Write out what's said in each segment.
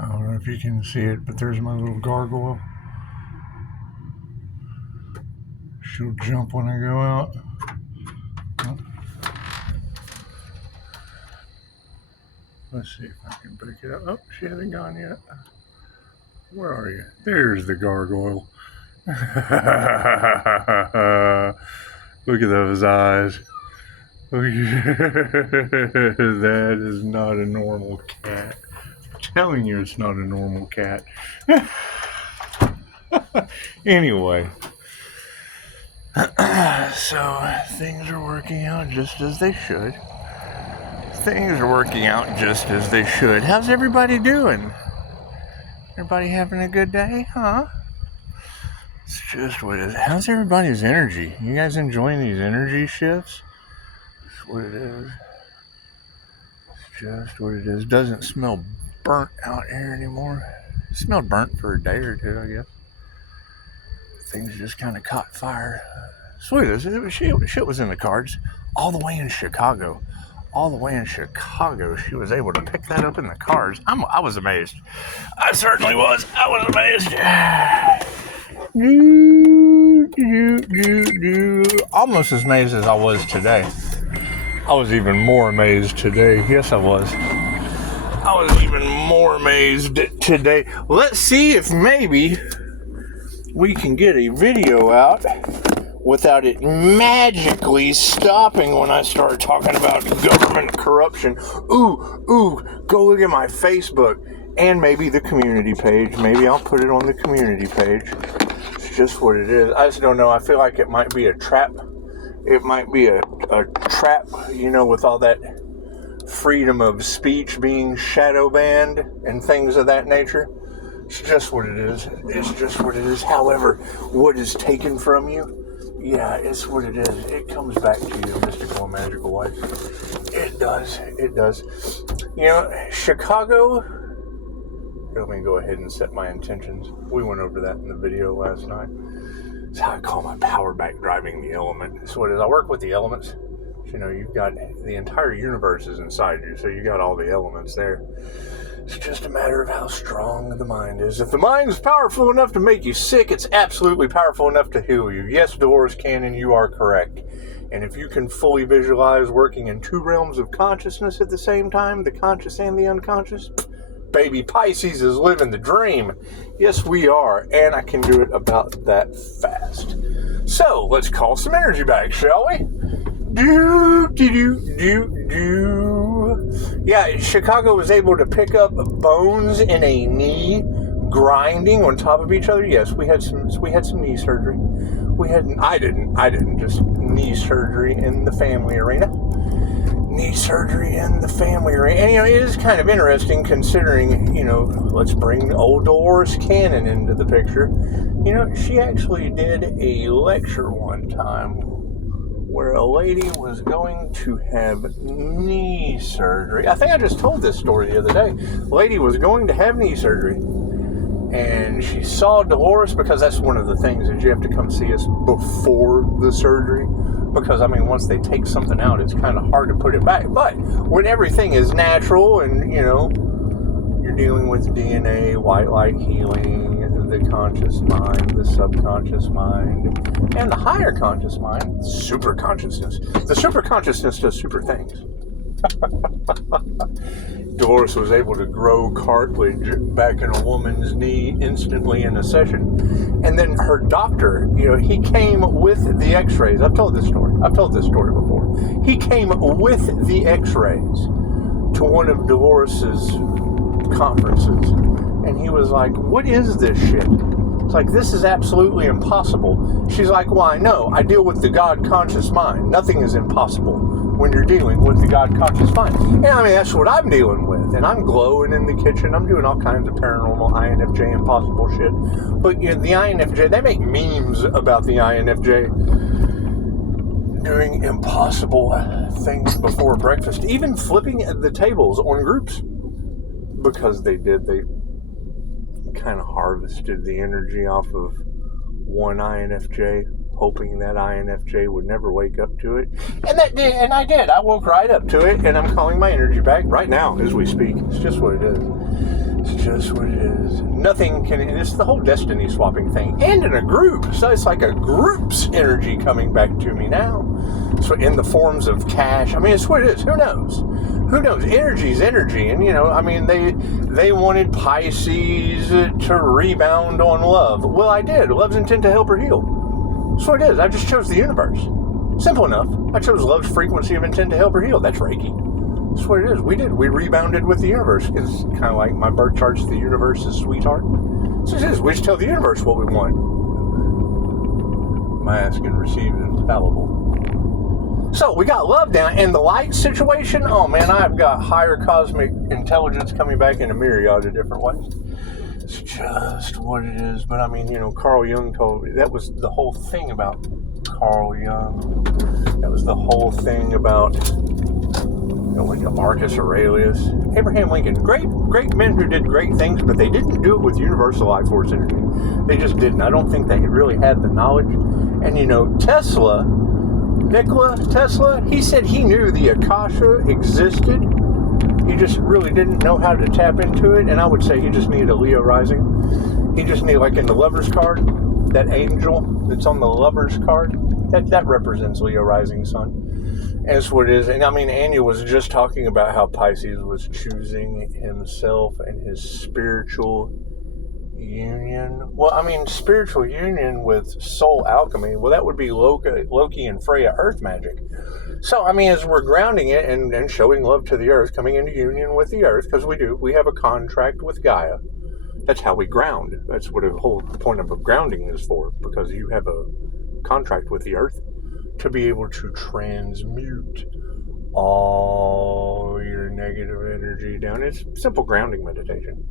I don't know if you can see it, but there's my little gargoyle. She'll jump when I go out. Let's see if I can pick it up. Oh, she hasn't gone yet. Where are you? There's the gargoyle. Look at those eyes. That is not a normal cat. I'm telling you, it's not a normal cat. Anyway. So, things are working out just as they should. Things are working out just as they should. How's everybody doing? Everybody having a good day, huh? It's just what it is. How's everybody's energy? You guys enjoying these energy shifts? That's what it is. It's just what it is. Doesn't smell burnt out here anymore. It smelled burnt for a day or two, I guess. Things just kind of caught fire. Sweet, shit was in the cards. All the way in Chicago. She was able to pick that up in the cards. I was amazed. I certainly was. I was amazed. Almost as amazed as I was today. I was even more amazed today. Yes, I was. I was even more amazed today. Let's see if maybe we can get a video out without it magically stopping when I start talking about government corruption. Ooh, go look at my Facebook and maybe the community page. Maybe I'll put it on the community page. It's just what it is. I just don't know. I feel like it might be a trap. It might be a trap, with all that freedom of speech being shadow banned and things of that nature. It's just what it is. It's just what it is. However, what is taken from you, yeah, it's what it is. It comes back to you, mystical and magical life. It does. Chicago, let me go ahead and set my intentions. We went over that in the video last night. It's how I call my power back driving the element. It's what it is. I work with the elements. You've got the entire universe is inside you, so you got all the elements there. It's just a matter of how strong the mind is. If the mind is powerful enough to make you sick, it's absolutely powerful enough to heal you. Yes, Dolores Cannon, you are correct. And if you can fully visualize working in two realms of consciousness at the same time, the conscious and the unconscious, baby, Pisces is living the dream. Yes, we are. And I can do it about that fast. So, let's call some energy back, shall we? Yeah, Chicago was able to pick up bones in a knee grinding on top of each other. Yes, we had some knee surgery. I didn't just knee surgery in the family arena. Knee surgery in the family arena. And it is kind of interesting considering, let's bring old Dolores Cannon into the picture. She actually did a lecture one time where a lady was going to have knee surgery. I think I just told this story the other day. A lady was going to have knee surgery, and she saw Dolores, because that's one of the things is you have to come see us before the surgery, because, once they take something out, it's kind of hard to put it back. But when everything is natural and, you're dealing with DNA, white light healing, the conscious mind, the subconscious mind, and the higher conscious mind, super consciousness. The super consciousness does super things. Dolores was able to grow cartilage back in a woman's knee instantly in a session. And then her doctor, he came with the x-rays. I've told this story before. He came with the x-rays to one of Dolores's conferences. And he was like, what is this shit? It's like, this is absolutely impossible. She's like, well, I know. I deal with the God-conscious mind. Nothing is impossible when you're dealing with the God-conscious mind. And that's what I'm dealing with. And I'm glowing in the kitchen. I'm doing all kinds of paranormal INFJ impossible shit. But the INFJ, they make memes about the INFJ doing impossible things before breakfast. Even flipping the tables on groups. Because they kind of harvested the energy off of one INFJ hoping that INFJ would never wake up to it. And that did, and I did. I woke right up to it, and I'm calling my energy back right now as we speak. It's just what it is. It's just what it is. Nothing can, and it's the whole destiny swapping thing. And in a group. So it's like a group's energy coming back to me now. So in the forms of cash. I mean, it's what it is. Who knows? Who knows? Energy's energy. And, you know, I mean, they wanted Pisces to rebound on love. Well, I did. Love's intent to help or heal. That's what it is. I just chose the universe. Simple enough. I chose love's frequency of intent to help or heal. That's Reiki. That's what it is. We did. We rebounded with the universe. It's kind of like my birth chart's the universe's sweetheart. So it is. We just tell the universe what we want. My ask and receive infallible. So we got love down, and the light situation, oh man, I've got higher cosmic intelligence coming back in a myriad of different ways. It's just what it is. But I mean, you know, Carl Jung told me, that was the whole thing about Carl Jung. That was the whole thing about, you know, like Marcus Aurelius, Abraham Lincoln. Great men who did great things, but they didn't do it with universal life force energy. They just didn't. I don't think they really had the knowledge. And you know, Nikola Tesla, he said he knew the Akasha existed. He just really didn't know how to tap into it. And I would say he just needed a Leo rising. He just needed, like in the Lover's card, that angel that's on the Lover's card, that represents Leo rising sun. And that's what it is. And I mean, Anya was just talking about how Pisces was choosing himself and his spiritual union. Well, I mean, spiritual union with soul alchemy. Well, that would be Loki and Freya earth magic. So, I mean, as we're grounding it and showing love to the earth, coming into union with the earth, because we have a contract with Gaia. That's how we ground. That's what the whole point of grounding is for, because you have a contract with the earth to be able to transmute all your negative energy down. It's simple grounding meditation.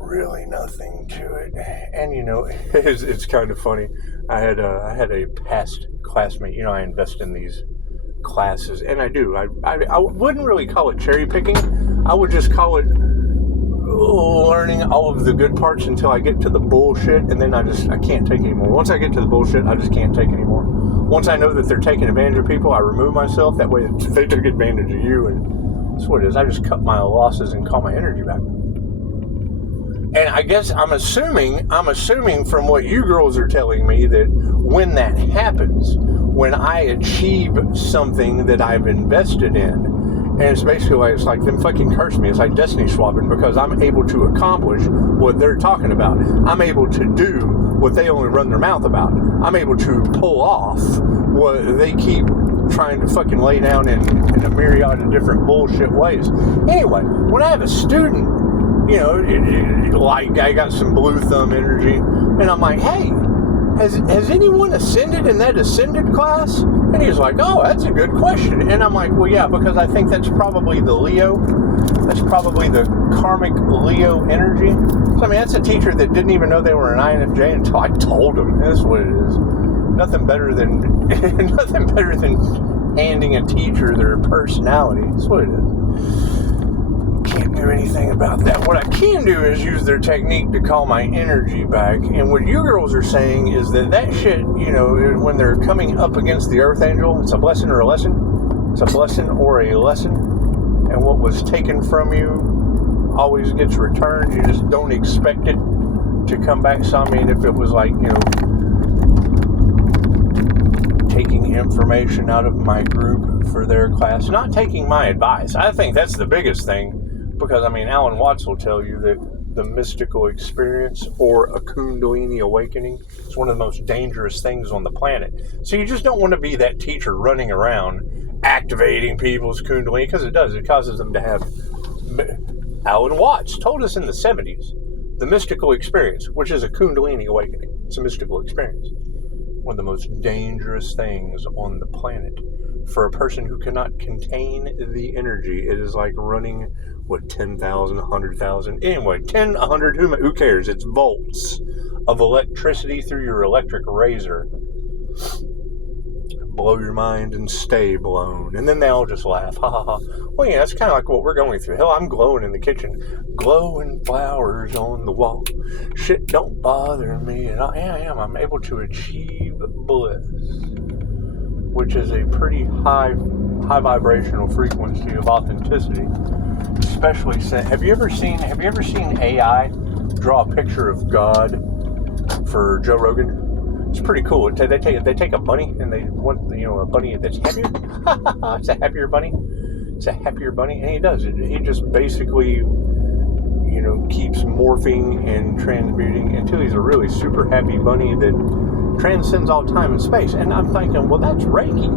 Really nothing to it. And you know, it's kind of funny. I had a past classmate. You know, I invest in these classes, and I do. I wouldn't really call it cherry picking. I would just call it learning all of the good parts until I get to the bullshit, and then I can't take anymore. Once I get to the bullshit, I just can't take anymore. Once I know that they're taking advantage of people, I remove myself. That way, they took advantage of you, and that's what it is. I just cut my losses and call my energy back. And I guess I'm assuming from what you girls are telling me that when that happens, when I achieve something that I've invested in, and it's basically like, it's like them fucking curse me. It's like destiny swapping, because I'm able to accomplish what they're talking about. I'm able to do what they only run their mouth about. I'm able to pull off what they keep trying to fucking lay down in a myriad of different bullshit ways. Anyway, when I have a student, you know, like I got some blue thumb energy, and I'm like, hey, has anyone ascended in that ascended class? And he's like, oh, that's a good question. And I'm like, well, yeah, because I think that's probably the Leo. That's probably the karmic Leo energy. So, I mean, that's a teacher that didn't even know they were an INFJ until I told them. That's what it is. Nothing better than handing a teacher their personality. That's what it is. Can't do anything about that. What I can do is use their technique to call my energy back. And what you girls are saying is that shit, you know, when they're coming up against the Earth Angel, it's a blessing or a lesson. It's a blessing or a lesson. And what was taken from you always gets returned. You just don't expect it to come back. So, I mean, if it was like, you know, taking information out of my group for their class, not taking my advice. I think that's the biggest thing. Because, I mean, Alan Watts will tell you that the mystical experience or a Kundalini awakening is one of the most dangerous things on the planet. So you just don't want to be that teacher running around activating people's Kundalini, because it does. It causes them to have... Alan Watts told us in the 70s, the mystical experience, which is a Kundalini awakening. It's a mystical experience. One of the most dangerous things on the planet. For a person who cannot contain the energy, it is like running... 10,000, 100,000, anyway, 10, 100, who cares? It's volts of electricity through your electric razor. blow your mind and stay blown. And then they all just laugh. Ha ha ha. Well, yeah, that's kind of like what we're going through. Hell, I'm glowing in the kitchen. Glowing flowers on the wall. Shit don't bother me. And I am. I'm able to achieve bliss, which is a pretty high vibrational frequency of authenticity. Especially since, have you ever seen AI draw a picture of God for Joe Rogan? It's pretty cool. They take a bunny and they want, a bunny that's happier. It's a happier bunny. It's a happier bunny, and he does it. He just basically, keeps morphing and transmuting until he's a really super happy bunny that transcends all time and space. And I'm thinking, well, that's Reiki.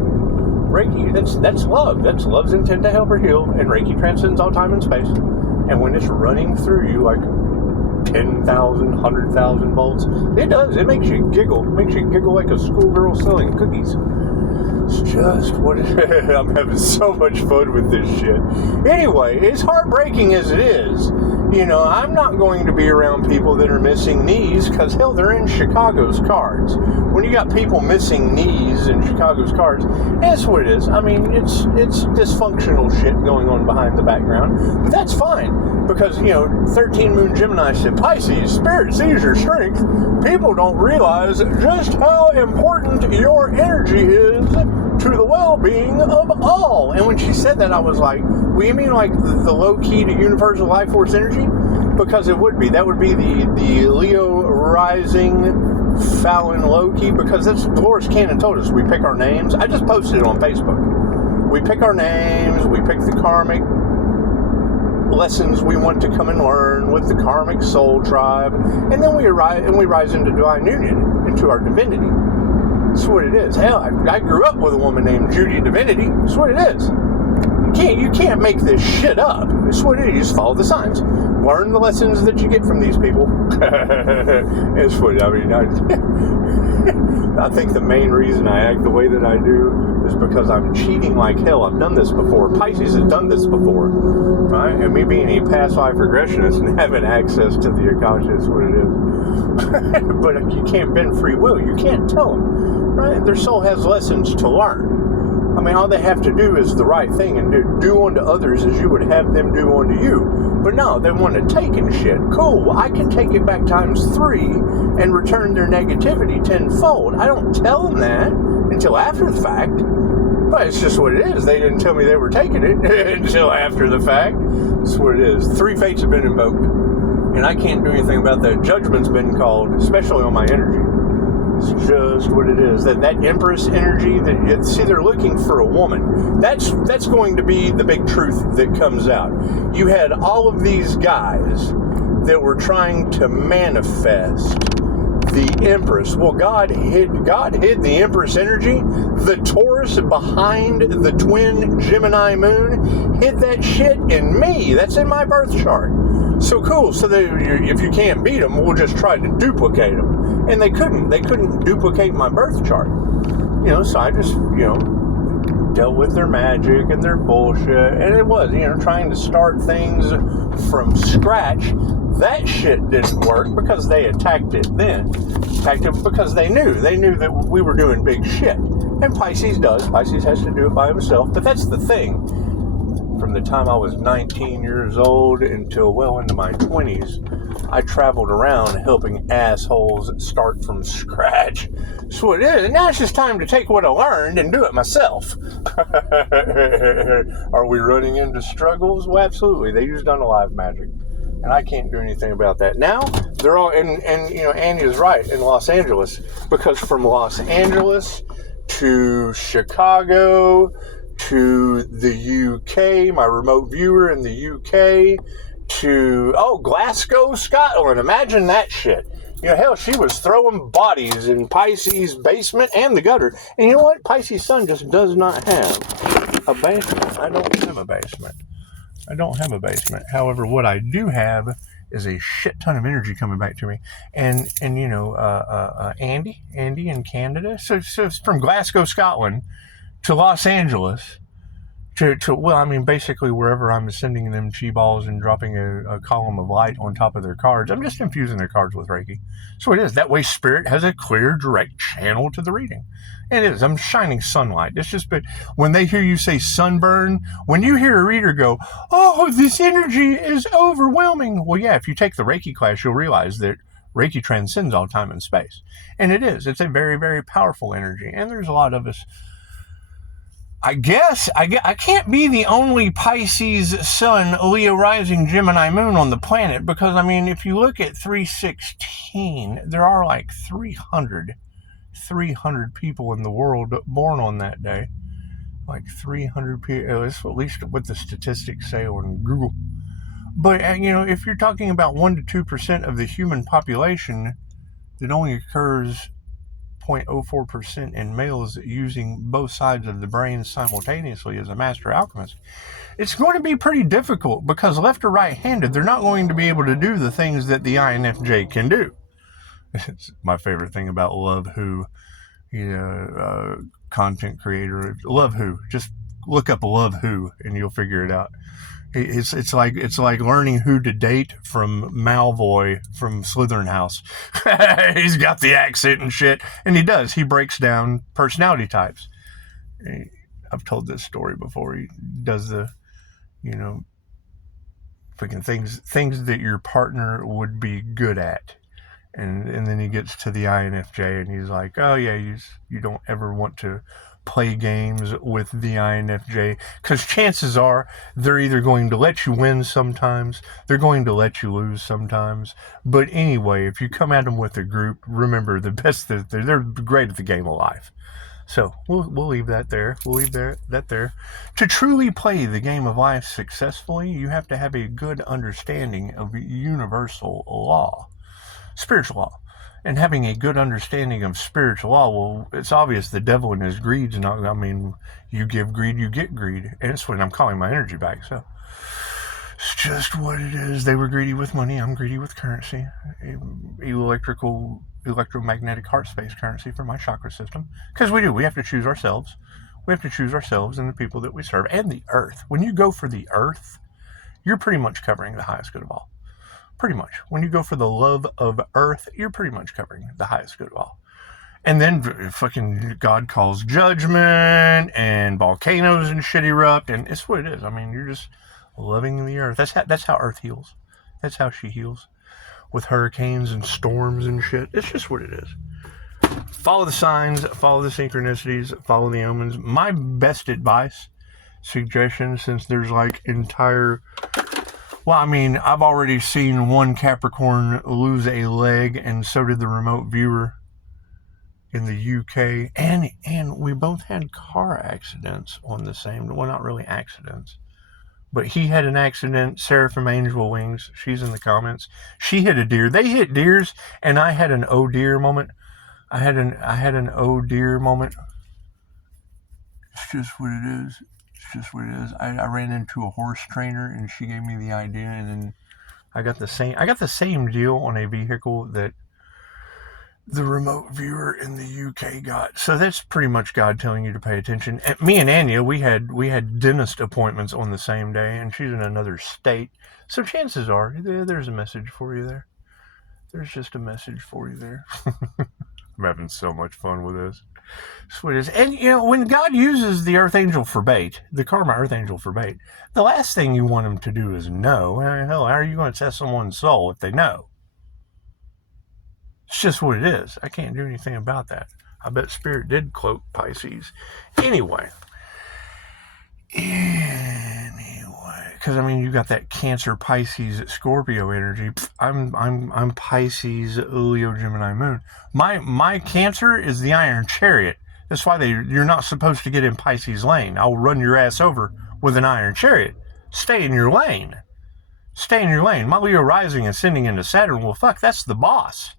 Reiki, that's love. That's love's intent to help her heal, and Reiki transcends all time and space. And when it's running through you like 10,000, 100,000 volts, it does. It makes you giggle. It makes you giggle like a schoolgirl selling cookies. It's just what it is. I'm having so much fun with this shit. Anyway, as heartbreaking as it is, I'm not going to be around people that are missing knees because, hell, they're in Chicago's cards. When you got people missing knees in Chicago's cards, that's what it is. I mean, it's dysfunctional shit going on behind the background, but that's fine because, 13 Moon Gemini said, Pisces, spirit sees your strength. People don't realize just how important your energy is to the well-being of all. And when she said that, I was like, well, you mean like the low key to universal life force energy? Because it would be. That would be the Leo rising Fallon low key, because that's Dolores Cannon told us. We pick our names. I just posted it on Facebook. We pick our names. We pick the karmic lessons we want to come and learn with the karmic soul tribe, and then we rise into divine union, into our divinity. That's what it is. Hell, I grew up with a woman named Judy Divinity. That's what it is. You can't make this shit up. It's what it is. You just follow the signs. Learn the lessons that you get from these people. It's what I mean. I think the main reason I act the way that I do is because I'm cheating like hell. I've done this before. Pisces has done this before, right? And me being a past life regressionist and having access to the Akasha is what it is. But you can't bend free will. You can't tell them, right? Their soul has lessons to learn. I mean, all they have to do is the right thing and do unto others as you would have them do unto you. But no, they want to take and shit. Cool, well, I can take it back times 3 and return their negativity tenfold. I don't tell them that until after the fact. But it's just what it is. They didn't tell me they were taking it until after the fact. That's what it is. 3 fates have been invoked. And I can't do anything about that. Judgment's been called, especially on my energy. It's just what it is. That Empress energy, they're looking for a woman. That's going to be the big truth that comes out. You had all of these guys that were trying to manifest the Empress. Well, God hid the Empress energy. The Taurus behind the twin Gemini moon hid that shit in me. That's in my birth chart. So cool. So if you can't beat them, we'll just try to duplicate them. And they couldn't duplicate my birth chart. So I just, dealt with their magic and their bullshit. And it was, trying to start things from scratch. That shit didn't work because they attacked it then. Attacked it because they knew that we were doing big shit. And Pisces does. Pisces has to do it by himself. But that's the thing. From the time I was 19 years old until well into my 20s, I traveled around helping assholes start from scratch. That's what it is. And now it's just time to take what I learned and do it myself. Are we running into struggles? Well, absolutely. They used unalive magic. And I can't do anything about that. Now, they're all, and Annie is right, in Los Angeles. Because from Los Angeles to Chicago to the UK, my remote viewer in the UK, to, Glasgow, Scotland. Imagine that shit. Hell, she was throwing bodies in Pisces' basement and the gutter. And you know what? Pisces' sun just does not have a basement. I don't have a basement. However, what I do have is a shit ton of energy coming back to me. And Andy in Canada. So it's from Glasgow, Scotland to Los Angeles well, I mean, basically wherever I'm sending them chi balls and dropping a column of light on top of their cards, I'm just infusing their cards with Reiki. So it is. That way spirit has a clear, direct channel to the reading. And it is. I'm shining sunlight. It's just, but when they hear you say sunburn, when you hear a reader go, oh, this energy is overwhelming. Well, yeah, if you take the Reiki class, you'll realize that Reiki transcends all time and space. And it is. It's a very, very powerful energy. And there's a lot of us. I guess I can't be the only Pisces sun, Leo rising, Gemini moon on the planet, because, I mean, if you look at 316, there are like 300 people in the world born on that day. Like 300 people, that's at least what the statistics say on Google. But, if you're talking about 1 to 2% of the human population, that only occurs 0.04% in males using both sides of the brain simultaneously as a master alchemist, it's going to be pretty difficult, because left or right-handed, they're not going to be able to do the things that the INFJ can do. It's my favorite thing about Love Who, content creator. Love Who. Just look up Love Who and you'll figure it out. It's like learning who to date from Malvoy from Slytherin House. He's got the accent and shit, and he does. He breaks down personality types. I've told this story before. He does the, freaking things that your partner would be good at, and then he gets to the INFJ, and he's like, oh yeah, you don't ever want to play games with the INFJ, because chances are they're either going to let you win sometimes, they're going to let you lose sometimes. But anyway, if you come at them with a group, remember the best that they're great at the game of life. So we'll leave that there. We'll leave that there. To truly play the game of life successfully, you have to have a good understanding of universal law, spiritual law. And having a good understanding of spiritual law, well, it's obvious the devil and his greed's not, you give greed, you get greed. And it's when I'm calling my energy back, so it's just what it is. They were greedy with money, I'm greedy with currency. Electromagnetic heart space currency for my chakra system. Because we have to choose ourselves. We have to choose ourselves and the people that we serve. And the earth. When you go for the earth, you're pretty much covering the highest good of all. Pretty much. When you go for the love of earth, you're pretty much covering the highest good of all. And then fucking God calls judgment, and volcanoes and shit erupt, and it's what it is. You're just loving the earth. That's how earth heals. That's how she heals. With hurricanes and storms and shit. It's just what it is. Follow the signs, follow the synchronicities, follow the omens. My best advice, suggestion, since there's like entire... Well, I've already seen one Capricorn lose a leg, and so did the remote viewer in the UK. And we both had car accidents on the same, well, not really accidents, but he had an accident. Sarah from Angel Wings, she's in the comments. She hit a deer. They hit deers, and I had an oh dear moment. I had an oh dear moment. It's just what it is. Just what it is. I ran into a horse trainer, and she gave me the idea, and then I got the same deal on a vehicle that the remote viewer in the UK got. So that's pretty much God telling you to pay attention. Me and Anya, we had dentist appointments on the same day, and she's in another state. So chances are there's a message for you there. There's just a message for you there. I'm having so much fun with this. That's what it is. And, when God uses the Archangel for bait, the Karma Archangel for bait, the last thing you want him to do is know. Hell, how are you going to test someone's soul if they know? It's just what it is. I can't do anything about that. I bet Spirit did cloak Pisces. Anyway. Because you got that Cancer, Pisces, Scorpio energy. I'm Pisces, Leo, Gemini, Moon. My Cancer is the Iron Chariot. That's why you're not supposed to get in Pisces lane. I'll run your ass over with an Iron Chariot. Stay in your lane. Stay in your lane. My Leo rising ascending into Saturn. Well, fuck, that's the boss.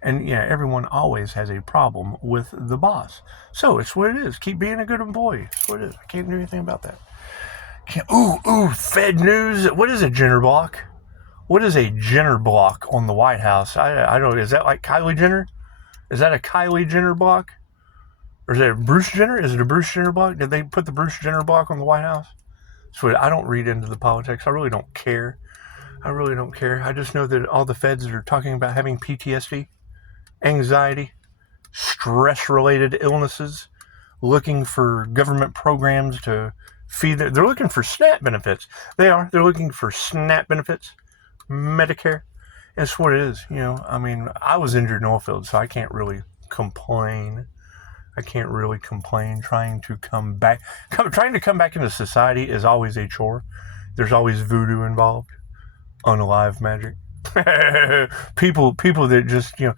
And everyone always has a problem with the boss. So it's what it is. Keep being a good employee. It's what it is. I can't do anything about that. Fed news. What is a Jenner block? What is a Jenner block on the White House? I don't know. Is that like Kylie Jenner? Is that a Kylie Jenner block? Or is it a Bruce Jenner? Is it a Bruce Jenner block? Did they put the Bruce Jenner block on the White House? So I don't read into the politics. I really don't care. I really don't care. I just know that all the feds are talking about having PTSD, anxiety, stress-related illnesses, looking for government programs to feed they're looking for SNAP benefits. They're looking for SNAP benefits, Medicare. That's what it is, you know. I mean, I was injured in oil field, so I can't really complain. Trying to come back into society is always a chore. There's always voodoo involved, unalive magic. people that just, you know,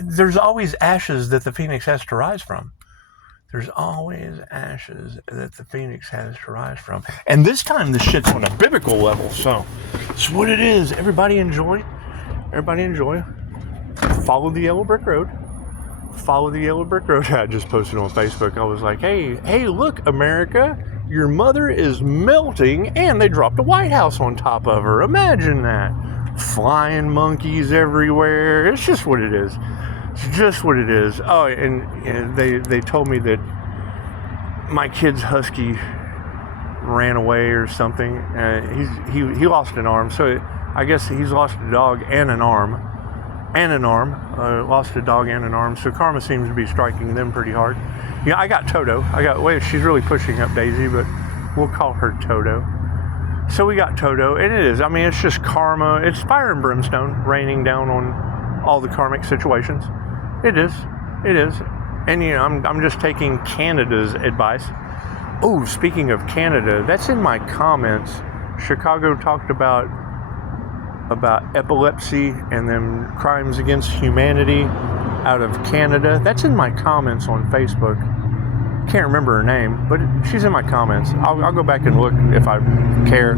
there's always ashes that the phoenix has to rise from. There's always ashes that the phoenix has to rise from. And this time the shit's on a biblical level, so it's what it is. Everybody enjoy. Follow the yellow brick road. I just posted on Facebook. I was like, hey, look, America, your mother is melting, and they dropped a White House on top of her. Imagine that. Flying monkeys everywhere. It's just what it is. Oh, and they told me that my kid's husky ran away or something. He lost an arm, so I guess he's lost a dog and an arm. Lost a dog and an arm. So karma seems to be striking them pretty hard. Yeah, I got Toto. She's really pushing up Daisy, but we'll call her Toto. So we got Toto, and it is. I mean, it's just karma. It's fire and brimstone raining down on all the karmic situations. It is. And, you know, I'm just taking Canada's advice. Oh, speaking of Canada, that's in my comments. Chicago talked about epilepsy and then crimes against humanity out of Canada. That's in my comments on Facebook. Can't remember her name, but she's in my comments. I'll go back and look if I care.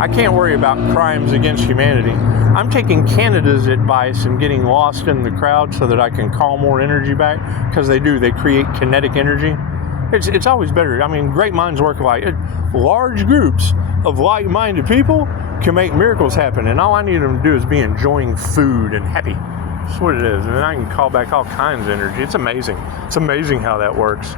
I can't worry about crimes against humanity. I'm taking Canada's advice and getting lost in the crowd so that I can call more energy back, because they create kinetic energy. It's always better. I mean, great minds work alike. Large groups of like-minded people can make miracles happen, and all I need them to do is be enjoying food and happy. That's what it is. And then I can call back all kinds of energy. It's amazing. It's amazing how that works.